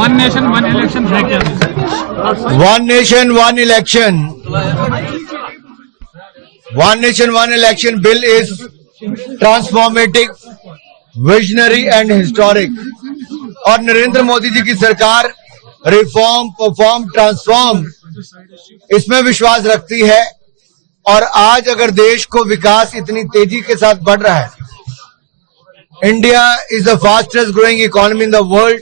One nation one election है क्या? One nation one election, one nation one election bill is transformative, visionary and historic. और नरेंद्र मोदी जी की सरकार reform, perform, transform इसमें विश्वास रखती है। और आज अगर देश को विकास इतनी तेजी के साथ बढ़ रहा है, India is the fastest growing economy in the world,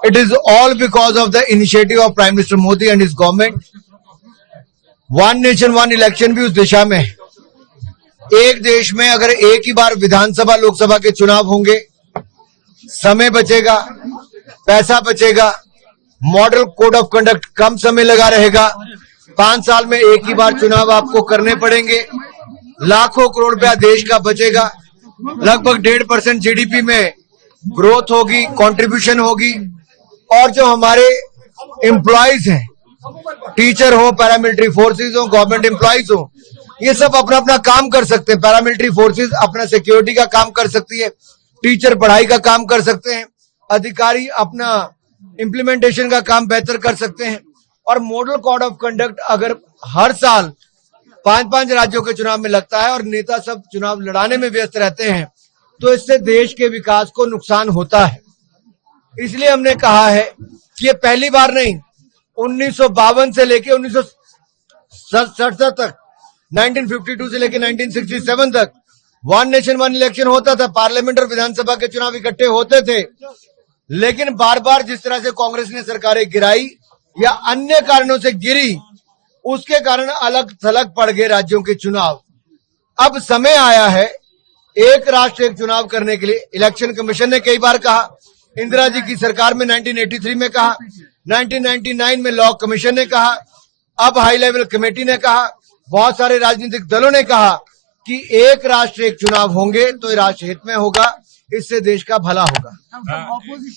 it is all because of the initiative of Prime Minister Modi and his government. One nation one election भी उस दिशा में है। एक देश में अगर एक ही बार विधानसभा लोकसभा के चुनाव होंगे, समय बचेगा, पैसा बचेगा, मॉडल कोड ऑफ कंडक्ट कम समय लगा रहेगा, 5 साल में एक ही बार चुनाव आपको करने पड़ेंगे, लाखों करोड़ रुपया देश का बचेगा, लगभग 1.5% जीडीपी में ग्रोथ होगी, कंट्रीब्यूशन होगी। और जो हमारे एम्प्लॉयज हैं, टीचर हो, पैरामिलिट्री फोर्सेस हो, गवर्नमेंट एम्प्लॉयज हो, ये सब अपना अपना काम कर सकते हैं। पैरामिलिट्री फोर्सेस अपना सिक्योरिटी का काम कर सकती है, टीचर पढ़ाई का काम कर सकते हैं, अधिकारी अपना इम्प्लीमेंटेशन का काम बेहतर कर सकते हैं। और मॉडल कोड ऑफ कंडक्ट अगर हर साल 5-5 राज्यों के चुनाव में लगता है और नेता सब चुनाव लड़ाने में व्यस्त रहते हैं, तो इससे देश के विकास को नुकसान होता है। इसलिए हमने कहा है कि ये पहली बार नहीं, 1952 से लेके 1967 तक, 1952 से लेके 1967 तक वन नेशन वन इलेक्शन होता था। पार्लियामेंट और विधानसभा के चुनाव इकट्ठे होते थे, लेकिन बार बार जिस तरह से कांग्रेस ने सरकारें गिराई या अन्य कारणों से गिरी, उसके कारण अलग थलग पड़ गए राज्यों के चुनाव। अब समय आया है एक राष्ट्र एक चुनाव करने के लिए। इलेक्शन कमीशन ने कई बार कहा, इंदिरा जी की सरकार में 1983 में कहा, 1999 में लॉ कमीशन ने कहा, अब हाई लेवल कमेटी ने कहा, बहुत सारे राजनीतिक दलों ने कहा कि एक राष्ट्र एक चुनाव होंगे तो ये राष्ट्र हित में होगा, इससे देश का भला होगा।